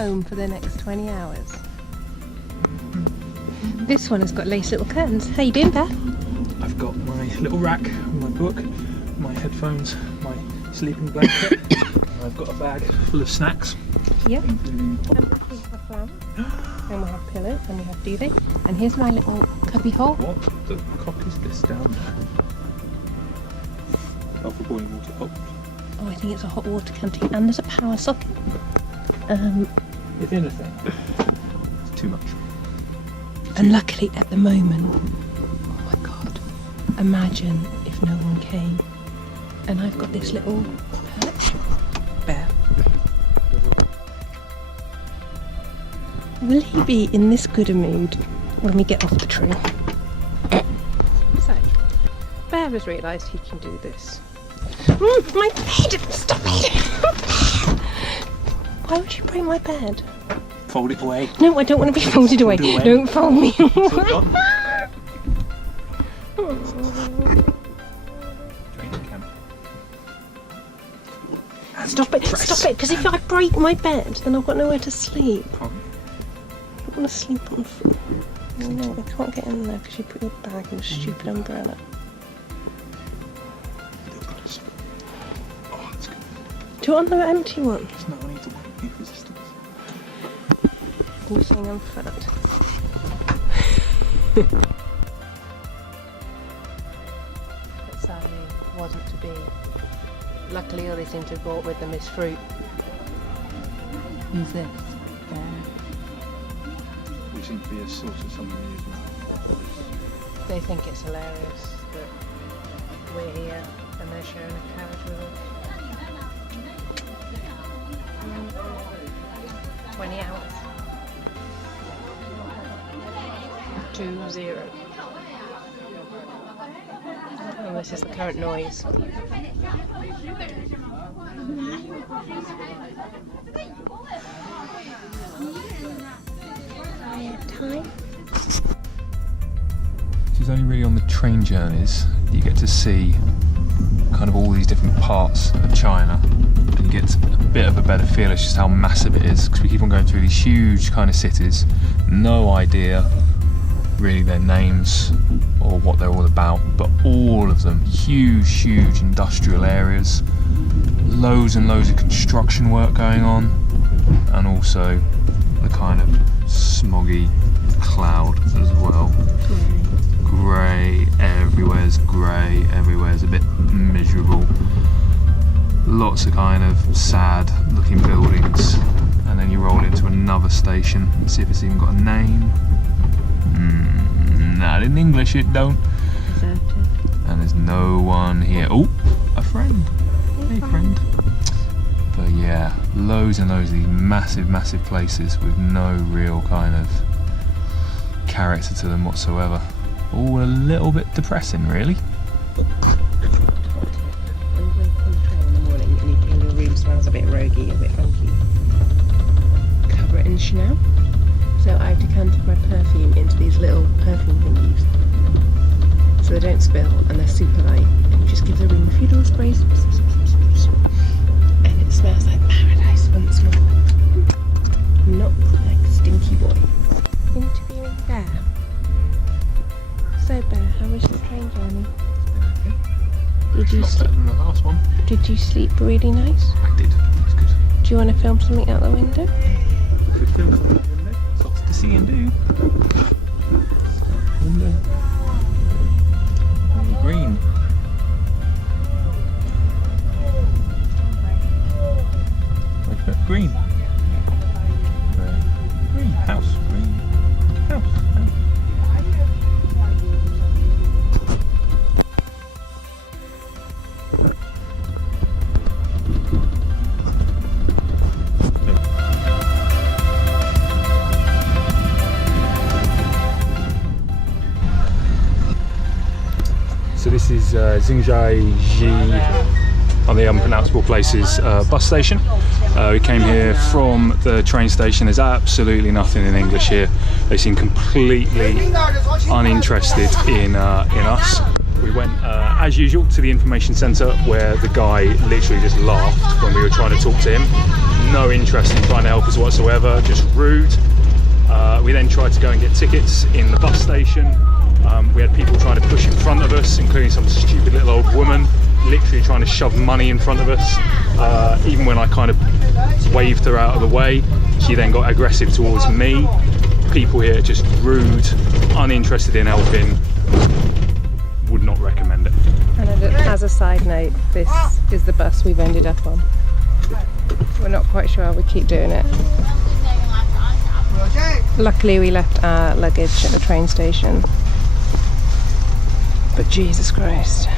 home for the next 20 hours. This one has got lace little curtains. How you doing, Bear? I've got my little rack, my book, my headphones, my sleeping blanket. I've got a bag full of snacks. Yep. And we have flowers, and we have pillows, and we have duvet. And here's my little cubby hole. What the cock is this down there? Oh, for boiling water. Oh, I think it's a hot water canteen, and there's a power socket. If anything, it's too much. And luckily at the moment, oh my god, imagine if no one came. And I've got this little perch. Bear. Will he be in this good a mood when we get off the tree? So, Bear has realised he can do this. My bed! Stop it! Why would you break my bed? Fold it away. No, I don't want to be folded away. Don't fold me. Stop it, because if I break my bed, then I've got nowhere to sleep. I don't want to sleep on the floor. No, I can't get in there because you put your bag in a stupid umbrella. Oh, that's good. Do you want the empty one? No, I need to weight resistance. You're saying I'm fat. But sadly, wasn't to be. Luckily, all they seem to have brought with them is fruit. Who's this? We seem to be a source of some amusement. They think it's hilarious that we're here and they're sharing a carriage with us. 20 hours. 2-0. And this is the current noise. Time. It's only really on the train journeys that you get to see kind of all these different parts of China, and you get a bit of a better feel of just how massive it is, because we keep on going through these huge kind of cities, no idea really their names or what they're all about, but all of them huge industrial areas, loads and loads of construction work going on, and also the kind of smoggy cloud as well. Grey, everywhere's a bit miserable, lots of kind of sad looking buildings, and then you roll into another station and see if it's even got a name. Not in English it don't. Deserted. And there's no one here. Oh, a friend. Hey friend. But yeah, loads and loads of these massive places with no real kind of character to them whatsoever. All a little bit depressing, really. When you wake on the train in the morning and you feel your room smells a bit roguey, a bit funky, cover it in Chanel. So I've decanted my perfume into these little perfume thingies, so they don't spill and they're super light. And you just give the room a few little sprays, and it smells like paradise once more. Not like Stinky Boy. Interviewing Bear. So Bear, how was your train journey? Did you sleep? Better than the last one. Did you sleep really nice? I did. It's good. Do you want to film something out the window? We could film something in there. Lots to see and do. Window. Green. Look at green. Green house. Green house. So this is Zhangjiajie, on the unpronounceable places, bus station. We came here from the train station. There's absolutely nothing in English here. They seem completely uninterested in us. We went, as usual, to the information centre, where the guy literally just laughed when we were trying to talk to him. no interest in trying to help us whatsoever, just rude. We then tried to go and get tickets in the bus station. We had people trying to push in front of us, including some stupid little old woman, literally trying to shove money in front of us. Even when I kind of waved her out of the way, she then got aggressive towards me. People here just rude, uninterested in helping. Would not recommend it. And as a side note, this is the bus we've ended up on. We're not quite sure how we keep doing it. Luckily we left our luggage at the train station. But Jesus Christ,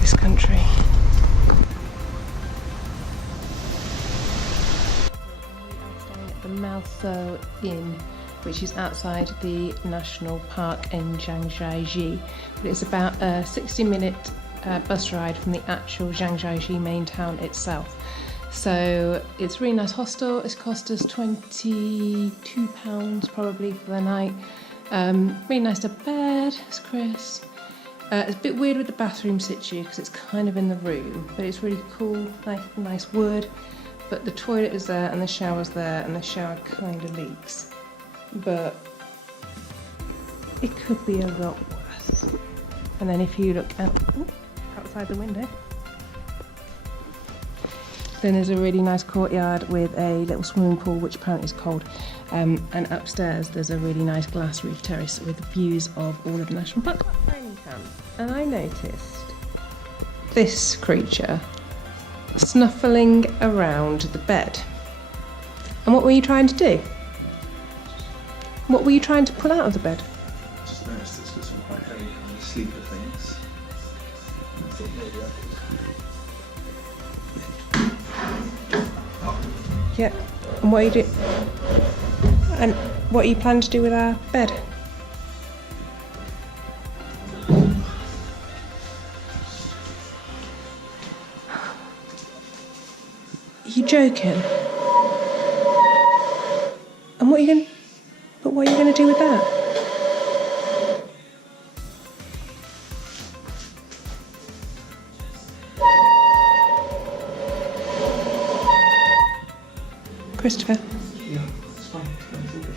this country. The Maosao Inn, which is outside the national park in Zhangjiajie, but it's about a 60-minute bus ride from the actual Zhangjiajie main town itself. So it's a really nice hostel. It's cost us £22 probably for the night. Really nice to bed. It's crisp. It's a bit weird with the bathroom situ because it's kind of in the room, but it's really cool, nice wood. But the toilet is there and the shower's there, and the shower kind of leaks. But it could be a lot worse. And then if you look outside the window, then there's a really nice courtyard with a little swimming pool, which apparently is cold. And upstairs there's a really nice glass roof terrace with views of all of the national park. And I noticed this creature snuffling around the bed. And what were you trying to do? What were you trying to pull out of the bed? I just noticed this was some quite heavy kind of sleeper things. I thought maybe I could. Yeah. And what are you doing? And what are you planning to do with our bed? Are you joking? And what are you going? But what are you going to do with that? Christopher? Yeah, it's fine. It's all good.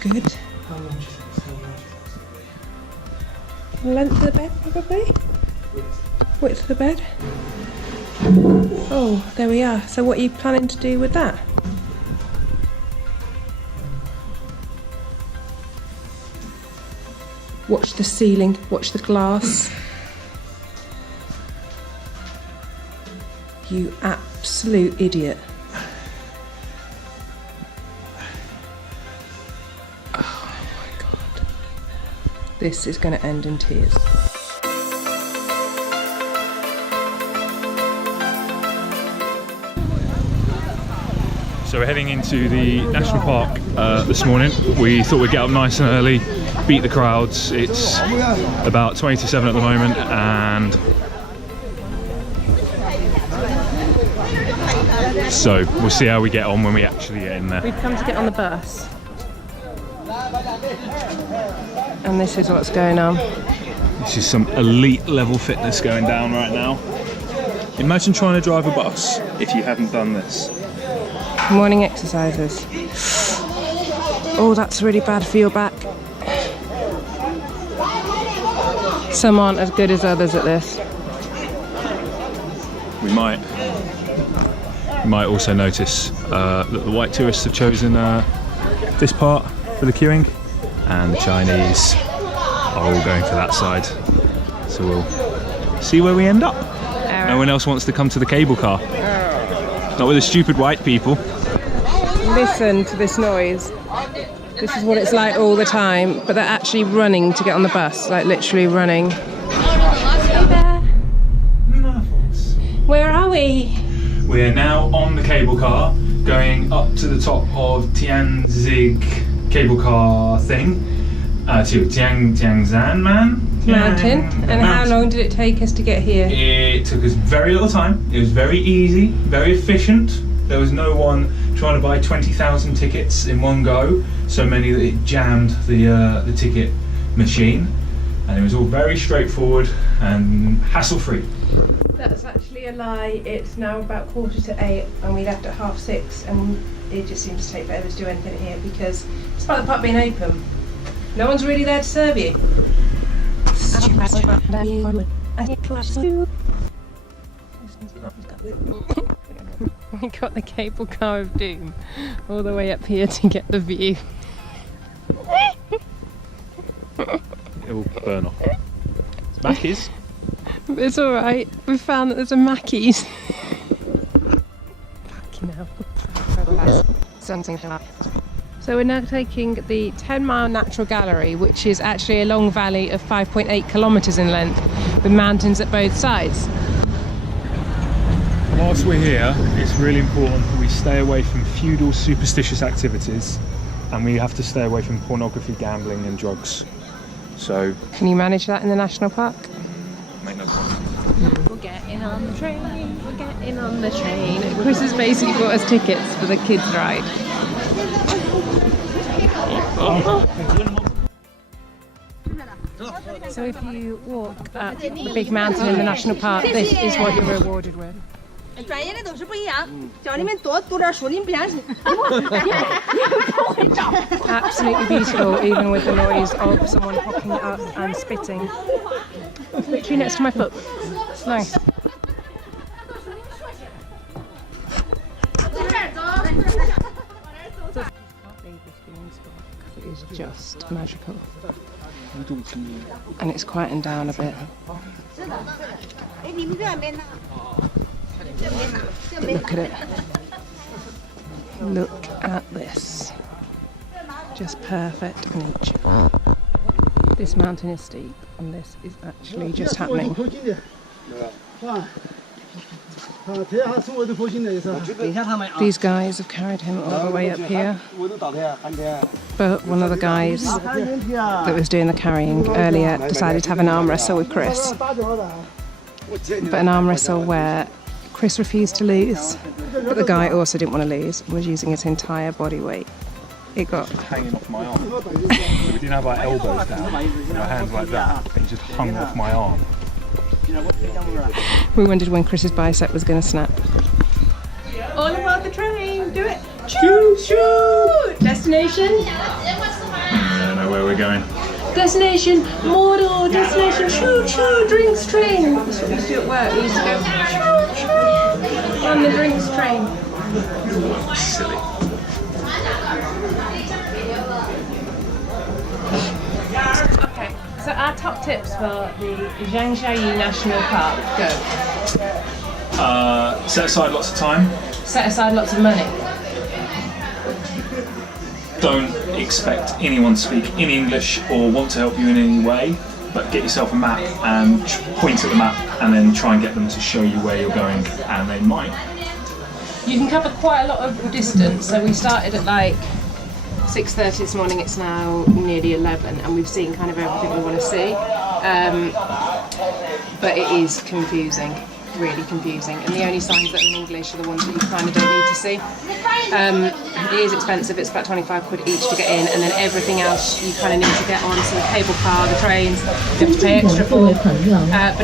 Good. Length of the bed, probably? Width of the bed? Oh, there we are. So what are you planning to do with that? Watch the ceiling, watch the glass. You absolute idiot. This is going to end in tears. So we're heading into the national park this morning. We thought we'd get up nice and early, beat the crowds. It's about 20 to 7 at the moment, and so we'll see how we get on when we actually get in there. We've come to get on the bus. And this is what's going on. This is some elite level fitness going down right now. Imagine trying to drive a bus if you hadn't done this. Morning exercises. Oh, that's really bad for your back. Some aren't as good as others at this. We might also notice that the white tourists have chosen this part for the queuing, and the Chinese are all going for that side. So we'll see where we end up. No one else wants to come to the cable car. Not with the stupid white people. Listen to this noise. This is what it's like all the time, but they're actually running to get on the bus, like literally running. Hey there. Where are we? We are now on the cable car. going up to the top of Tianzig cable car thing to Tiangzhan Mountain. And how long did it take us to get here? It took us very little time. It was very easy, very efficient. There was no one trying to buy 20,000 tickets in one go, so many that it jammed the ticket machine, and it was all very straightforward and hassle-free. That's actually a lie. It's now about 7:45 and we left at 6:30, and it just seems to take forever to do anything here because despite the pub being open, no one's really there to serve you. We got the cable car of doom all the way up here to get the view. It will burn off. It's Mackey's. It's alright, we found that there's a Mackey's. Fucking hell. So we're now taking the 10-mile natural gallery, which is actually a long valley of 5.8 kilometres in length, with mountains at both sides. Whilst we're here, it's really important that we stay away from feudal superstitious activities, and we have to stay away from pornography, gambling and drugs. So... Can you manage that in the national park? Make no problem. We're getting on the train, we're getting on the train. Chris has basically bought us tickets for the kids' ride. So if you walk up the big mountain in the national park, this is what you're rewarded with. Absolutely beautiful, even with the noise of someone popping up and spitting. Literally next to my foot. It's nice. It is just magical. And it's quieting down a bit. Look at it. Look at this. Just perfect nature. This mountain is steep, and this is actually just happening. These guys have carried him all the way up here, but one of the guys that was doing the carrying earlier decided to have an arm wrestle with Chris. But an arm wrestle where Chris refused to lose, but the guy also didn't want to lose and was using his entire body weight. It got hanging off my arm. We didn't have our elbows down, and our hands like that, and he just hung off my arm. We wondered when Chris's bicep was going to snap. All aboard the train, do it! Choo choo! Destination? I don't know where we're going. Destination Mordor, destination choo choo, drinks train. That's what we used to do at work. We used to go choo choo on the drinks train. Silly. Okay, so our top tips for the Zhangjiajie National Park. Go. Set aside lots of time. Set aside lots of money. Don't expect anyone to speak in English or want to help you in any way, but get yourself a map and point at the map and then try and get them to show you where you're going, and they might. You can cover quite a lot of distance, so we started at like 6:30 this morning, it's now nearly 11, and we've seen kind of everything we want to see, but it is confusing, really confusing, and the only signs that are in English are the ones that you kind of don't need to see. It is expensive, it's about 25 quid each to get in, and then everything else you kind of need to get on, so the cable car, the trains, you have to pay extra for, but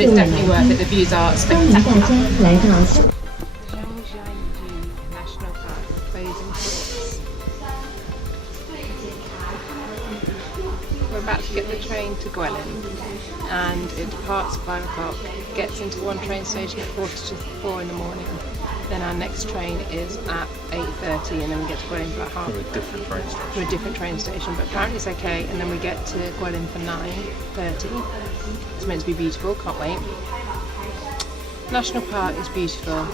it's definitely worth it, the views are spectacular. Zhangjiajie National Park, Bathing Forts. We're about to get the train to Gwelin, and it departs at 5 o'clock, gets into one train station at 4 in the morning. Then our next train is at 8:30, and then we get to Gwelin for about For a different train station. For a different train station, but apparently it's okay. And then we get to Gwelin for 9:30. It's meant to be beautiful, can't wait. National Park is beautiful.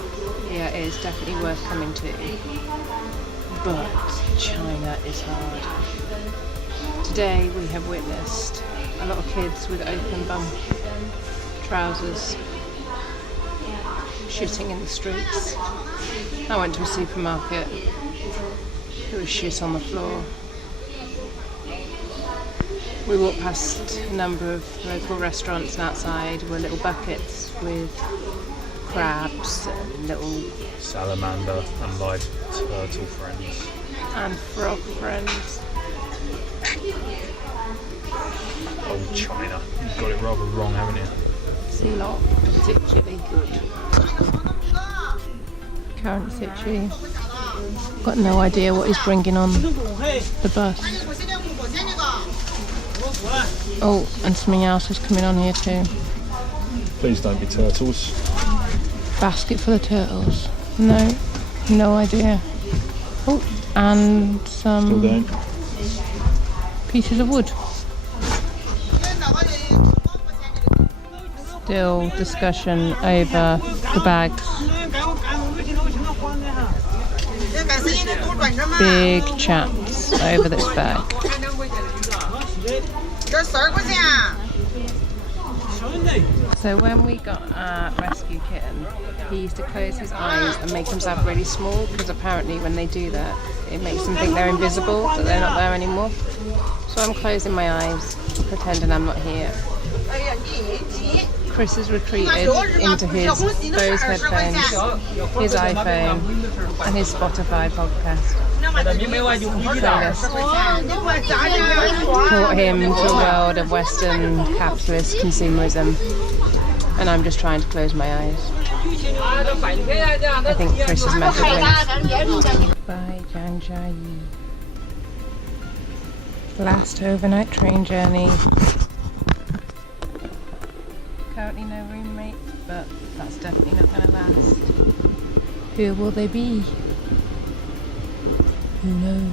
Yeah, it is definitely worth coming to. But China is hard. Today we have witnessed a lot of kids with open bum trousers shitting in the streets. I went to a supermarket There was shit on the floor. We walked past a number of local restaurants, and outside were little buckets with crabs and little Salamander and live turtle friends. and frog friends. Old China. You've got it rather wrong, haven't you? It's not particularly good. Current situ. Got no idea what he's bringing on the bus. Oh, and something else is coming on here too. Please don't be turtles. Basket full of turtles. No idea. Oh, and Still some going. pieces of wood. Still discussion over the bags. Big chats over this bag. So when we got our rescue kitten, he used to close his eyes and make himself really small, because apparently when they do that, it makes them think they're invisible, that they're not there anymore. So I'm closing my eyes, pretending I'm not here. Chris has retreated into his Bose headphones, his iPhone, and his Spotify podcast. Brought him to a world of Western capitalist consumerism, and I'm just trying to close my eyes. I think Chris's method wins. Bye, Zhangjiajie. Last overnight train journey. Currently no roommates, but that's definitely not going to last. Who will they be? Who knows?